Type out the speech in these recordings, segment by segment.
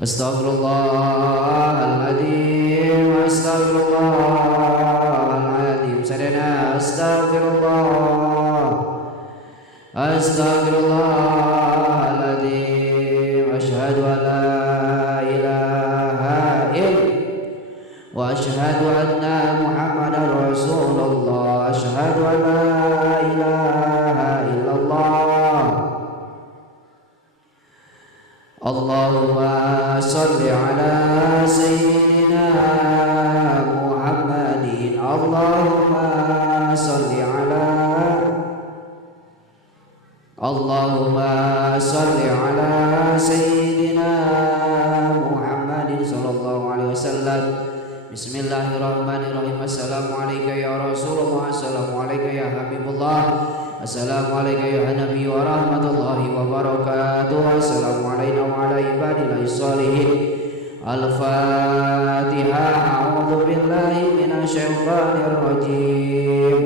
Astaghfirullahaladzim, astaghfirullahaladzim. Sadana astaghfirullah, astaghfirullahaladzim. Asyhadu an la ilaha illallah wa asyhadu anna Muhammadar Rasulullah. Asyhadu an la ilaha illallah. Allahumma salli ala sayyidina Muhammadin. Allahumma salli ala sayyidina Muhammadin sallallahu alaihi wasallam. Bismillahirrahmanirrahim. Assalamualaikum ya Rasulullah, assalamualaikum ya Habibullah, assalamualaikum ya Nabi wa rahmatullahi wa barakatuh. Assalamualaikum wa ala ibadillahi sholihin. Al-Fatihah. A'udzu billahi minasyaitonir rajim.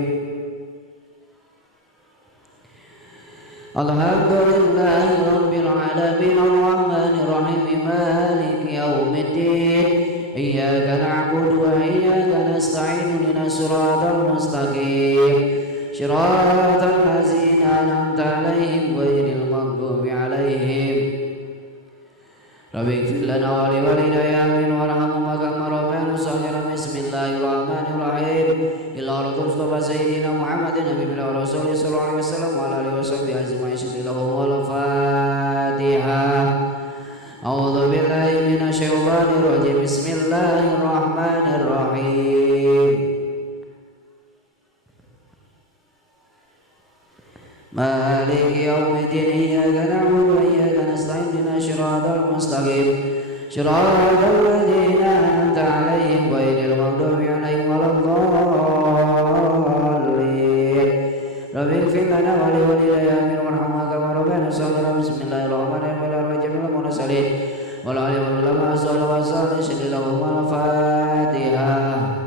Alhamdulillahi rabbil alamin arrahmanir rahim maliki yaumiddin. Iyyaka na'budu wa iyyaka nasta'in ihdinas siratal mustaqim Shiratal ladzina an'amta 'alaihim ghairil maghdubi 'alaihim. Rabbi ighfir lana wa li walidayya warhamhuma kama rabbayana shaghiran. Bismillahirrahmanirrahim. Ila Mustafa sayyidina Muhammadin nabi wa rasul sallallahu alaihi wasallam wa alihi washabbihi ajma'in. Wal Fatihah. A'udzu billahi minasyaitonir rajim. Bismillahirrahmanirrahim. Maliki yaumiddin. Iyyaka na'budu wa iyyaka nasta'in ihdinas siratal mustaqim siratal ladzina an'amta 'alaihim ghairil maghdubi 'alaihim waladdallin. Rabbi ighfir lana wa li walidayya warhamhuma kama rabbayana shaghiran. Bismillahirrahmanirrahim. Al-mursalin wal 'alimin lama sallallahu alaihi wasallam. Al-Fatihah.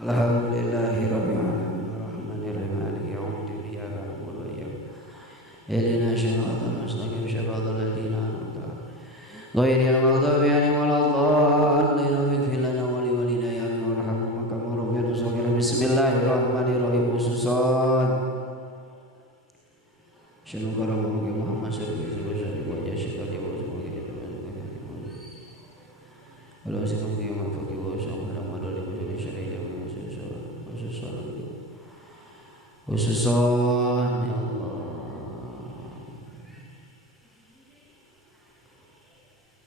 Alhamdulillahi rabbil alamin arrahmanirrahim maliki yaumiddin. Iyyaka na'budu wa iyyaka nasta'in ihdinas siratal mustaqim siratal ladzina an'amta 'alaihim ghairil maghdubi 'alaihim waladdallin. Ighfir lana wa li walidayya warhamhuma kama rabbayana shaghiran. Bismillahirrahmanirrahim. Khususan Syanu karam Muhammad sallallahu alaihi wasallam wa jasa dia wa Allah sebab dia mafaki wa sallallahu alaihi wasallam. Khususan ya Allah,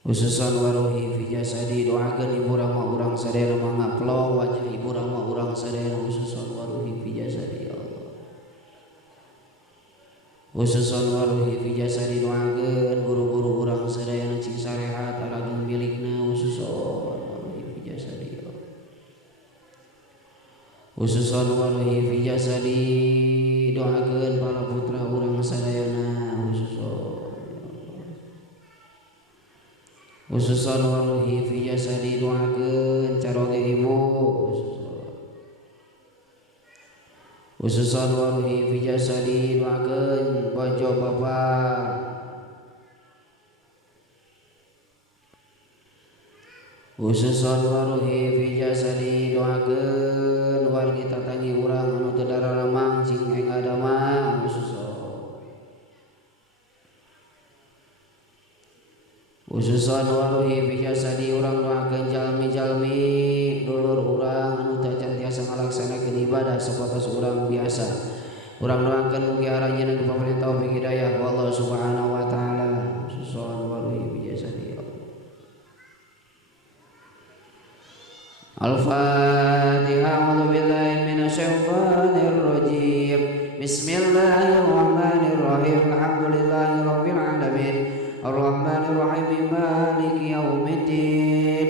khususan waruhi fi jasadi. Doakan ibu rama urang sadaya mangaplo wajah ibu rama urang sadaya. Khususan waruhi fi jasadi ya Allah, khususan waruhi fi jasadi. Doakan guru-guru urang sadaya cing sarehat alageng milikna. Khususan waruhi fi jasadi ya Allah, khususan waruhi fi jasadi. Doakeun para putra urang sadayana. Khususan waruhi fi jasadi. Doakeun caroge ibu. Khususan waruhi fi jasadi. Doakeun bojo bapak. Khususan waruhi fi jasadi. Doakeun wargi tatangi urang anu teu dararamang cing eng adamang. Khususan waruhi fi jasadi. Urang doakeun jalmi-jalmi dulur urang anu teu can tiasa ngalaksanakeun ibadah sabatas urang biasa. Urang doakeun mugi aranjeunna dipaberi taufik hidayah ku Allah Subhanahu wa taala. Khususan waruhi fi jasadi. Al-Fatihah. A'udzu billahi minasyaitonir rajim. Bismillahirrahmanirrahim. Alhamdulillahi rabbil alamin arrahmanir rahim maliki yaumiddin.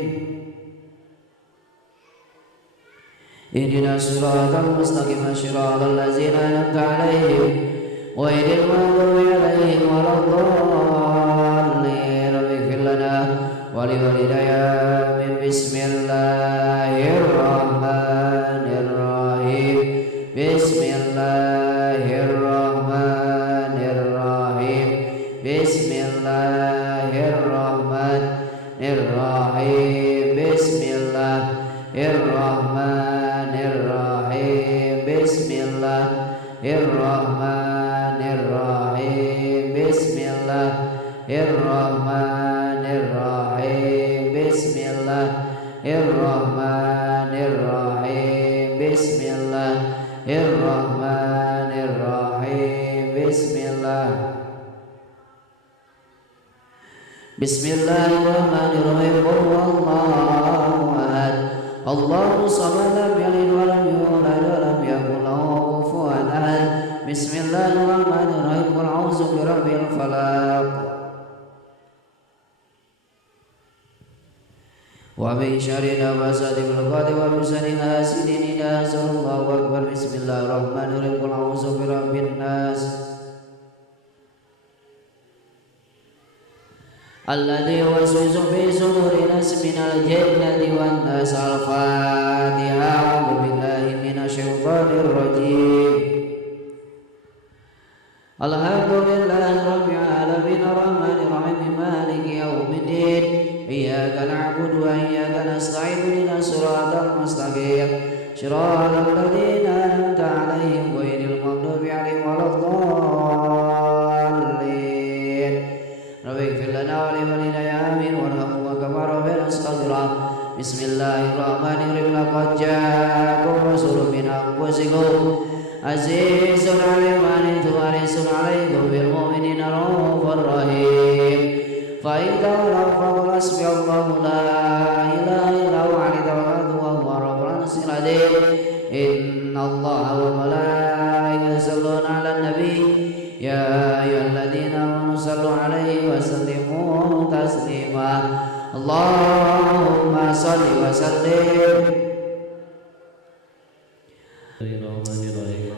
Ihdinas siratal mustaqim siratal ladzina an'amta 'alaihim ghairil maghdubi 'alaihim waladdallin. Rabbi ighfir lana wa li walidayya. Bismillahirrahmanirrahim. Bismillahirrahmanirrahim. Bismillahirrahmanirrahim. Bismillahirrahmanirrahim. Bismillahirrahmanirrahim. Bismillahirrahmanirrahim. Bismillahirrahmanirrahim. Bismillahirrahmanirrahim. Bismillahirrahmanirrahim. Wallahu ahad. Allahu samad, lam yalid wa lam yulad wa lam yakul lahu kufuwan ahad. Bismillahirrahmanirrahim. Qul a'udzu birabbil falaq wa min syarri nafasati fil 'uqad wa min syarri hasidin idza hasad. Allahu akbar. Bismillahirrahmanirrahim. Qul a'udzu birabbin nas alladzi yuwaswisu fi suduri nas minal jinnati wan nas. Al-Fatiha. A'udzu billahi minasy syaithanir rajim. Alhamdulillahi rabbil alamin arrahmanir rahim maliki yaumiddin. Iyyaka na'budu wa iyyaka nasta'in ihdinas siratal mustaqim siratal ladzina an'amta 'alaihim ghairil maghdubi 'alaihim waladdallin. Rabbi ighfir lana wa li walidayna amin warhamhuma kama rabbayana shaghira. Bismillahirrahmanirrahim. Laqad ja'akum rasulun min anfusikum azizun 'alaihi ma anittum harisun 'alaikum bil mu'minina raufur rahim. Fa in tawallaw faqul hasbiyallahu la ilaha illa huwa 'alaihi tawakkaltu wa huwa rabbul 'arsyil 'azim. Innallaha wa malaikatahu yusholluna 'alan nabi ya ayyuhalladzina amanu shallu 'alaihi wa sallimu taslima. Allahumma shalli wa sallim.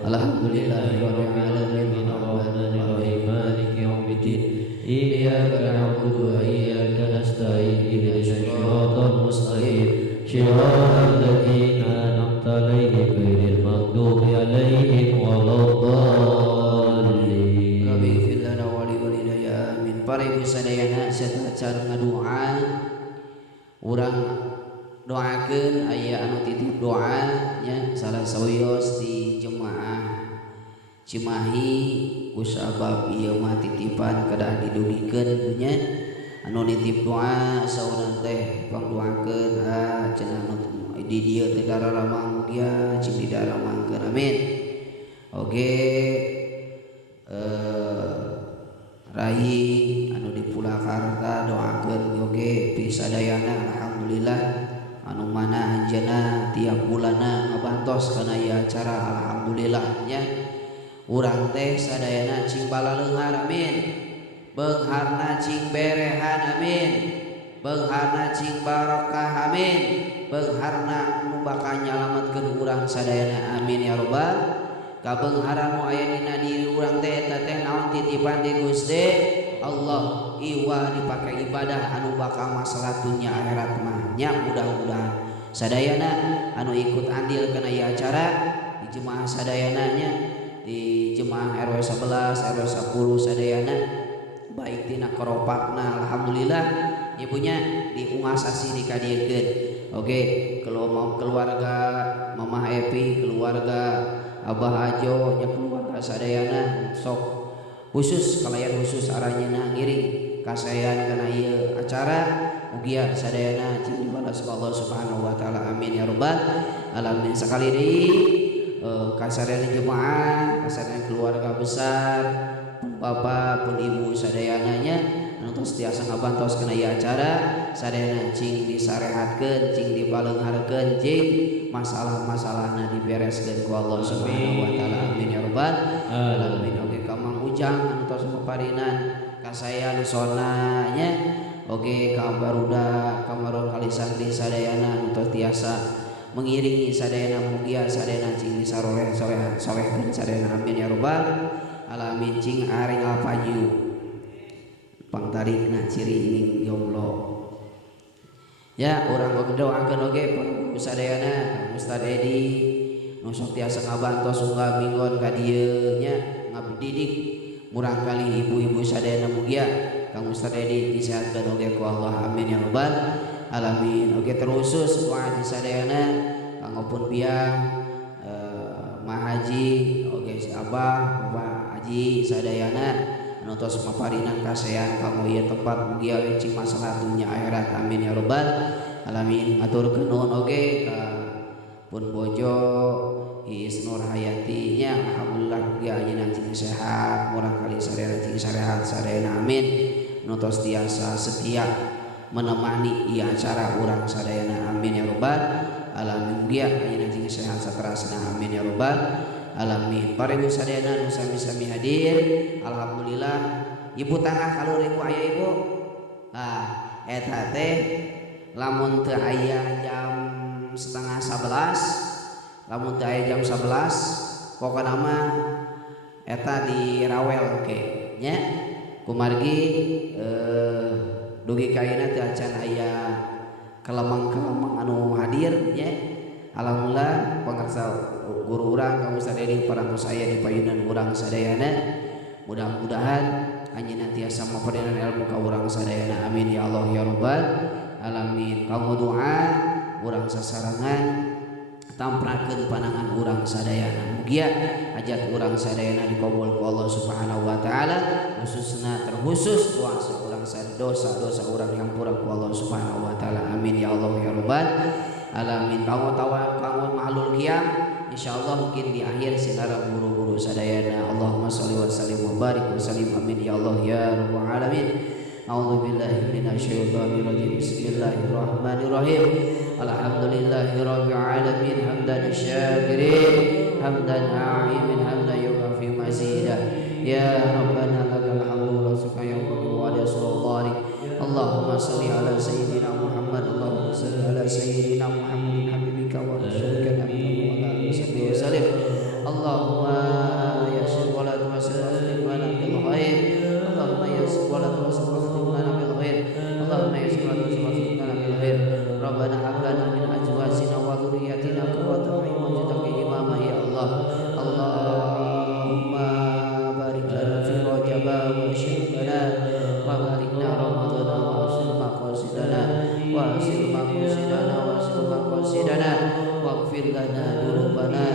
Alhamdulillahirabbil alamin arrahmanir rahim maliki yaumiddin. Iyyaka na'budu wa iyyaka nasta'in ihdinas siratal mustaqim siratal ladzina an'amta 'alaihim ghairil maghdubi 'alaihim waladdallin. Rabbi ighfir lana wa li walidayna amin. Para ibu sadayana sacan ngadoa urang doakeun aya anu titip doa nya salah sawios di jemaah Cimahi kusabab ieu mah titipan kedah didugikeun nya anu nitip doa saurang teh pangdoakeun cenah di dieu teh dararamang mugia cing di daramangkeun amin. Oge Rai anu di Purwakarta doakeun oge pisadayana alhamdulillah anu mana anjeunna tiap bulanna ngabantos kana ieu acara alhamdulillah nya. Urang teh sadayana cing balaleunghar amin. Beungharna cing berehan amin. Beungharna cing barokah amin. Beungharna nu bakal nyalametkeun urang sadayana amin ya rabbal. Kabeungharan nu aya dina diri urang teh eta teh naon titipan ti Gusti Allah iwa dipake ibadah anu bakal masalah dunya akhirat mah nya mudah-mudahan sadayana anu ikut andil kana ieu acara di jemaah sadayana nya di jemaah RW 11 RW 10 sadayana baik tina keropakna alhamdulillah ibunya diungasasi dikadiekeun. Oke keluarga Mamah Epi, keluarga Abah Ajo nya keluarga sadayana sok khusus kalayan khusus aranjeunna ngiring kasayan kana ieu acara mugia sadayana cing dibalas ku Allah Subhanahu wa taala amin ya rabbal alamin. Sakali deui kasadayana jemaah kasadayana keluarga besar bapak pun ibu sadayana nya anu tos tiasa ngabantos kana ieu acara sadayana cing disarehatkeun cing dipaleungharkeun cing masalah-masalahna dibereskeun ku Allah Subhanahu wa taala amin ya rabbal alamin. Oge ka Mang Ujang anu tos paparinan kasayan sona nya oge ka barudak kamaron kali santri sadayana anu tos tiasa mengiringi sadayana mugia sadayana cing disaroleh soleh sadayana amin ya rabbal alamin. Cing ari ngapanyu pangtarikna ciri ning jomblo ya urang doakeun oge pangku sadayana Ustaz Edi nu sok tiasa ngabantos unggal minggon ka dieu nya ngabdidik murangkali ibu-ibu sadayana mugia kang Ustaz Edi disehatkeun oge ku Allah amin ya rabbal alamin. Oge terusus ku haji sadayana kangopun biang Mah Haji oge si Abah Bapak Haji sadayana anu tos maparinan kasehan kanggo ieu tempat mugia cing masalah dunya akhirat amin ya rabbal alamin. Aturkeun nuhun oge ka pun bojo Iis Nur Hayati nya alhamdulillah mugia ayeuna cing sehat murang kali sadayana cing sarehat sadayana amin. Nu tos tiasa setia menemani ieu acara urang sadayana amin ya rabbal alamin. Mugia ayeuna cing sehat saterasna amin ya rabbal alamin. Para ibu sadayana nu sami-sami hadir alhamdulillah. Ibu tangah kalori ku aya ibu eta teh lamun teu aya jam setengah 11 lamun teu aya jam 11 pokona mah eta di rawel oke nya kumargi dugi kaina teu acan aya kelemang-kelemang anu hadir nya alhamdulillah pangarsa guru urang ka Ustaz Edi parantos aya di payunan urang sadayana mudah-mudahan anjeunna tiasa maparinan ilmu ka urang sadayana amin ya Allah ya rabbal alamin. Kanggo doa urang sasarangan tamprakeun panangan urang sadayana mugia hajat urang sadayana dikabul ku Allah Subhanahu wa taala khususna terkhusus dosa urang dosa-dosa urang dihampura ku Allah Subhanahu wa taala amin ya Allah ya rabbal alamin. Kanggo mahlul qiyam insyaallah mungkin di akhir sinara guru-guru sadayana Allahumma shalli wa sallim wa barik wa sallim amin ya Allah ya rabbal alamin. A'udzu billahi minasyaitonir rajim. Bismillahirrahmanirrahim. Alhamdulillahirabbil alamin hamdan syakirin hamdan na'imin hamdan yukafi mazida ya rabbana lakal hamdu wa syukran wa sultanik. Allahumma shalli ala sayyidina Muhammad Allahumma shalli ala sayyidina Muhammadin habibika wa rasulika nabiyyi wa ala alihi wa sallim. Allahumma yassir wa la tu'assir wa la bil khair. Allahumma yassir wa la tu'assir Allahumma yassir wa la tu'assir bil khair. Rabbana hab lana min azwajina wa dhurriyyatina qurrata a'yun waj'alna imama ya Allah. Allahumma barik lana fi Rajab wa Sya'ban wa balikna Ramadhan wa asil maqasidana wa asil maqasidana wa asil maqasidana waghfir lana dzunubana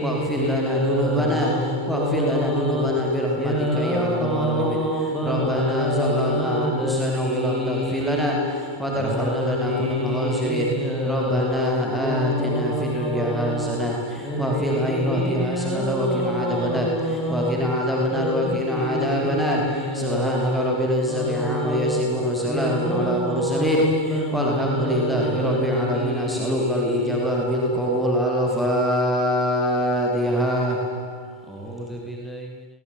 waghfir lana dzunubana waghfir lana dzunubana bi rahmatika ya arhamar rahimin. Rabbana zalamna anfusana wa lam taghfir lana wa tarhamna lanakunanna minal khasirin. Rabbana atina fid dunya hasanah wa fil akhirati hasanah wa qina adzabannar wa qina adzabannar wa qina adzabannar. Subhanaka rabbil izzati amma yasifun wa salamun ala mursalin walhamdulillahi rabbil alamin. As'alukal ijabah bil qaul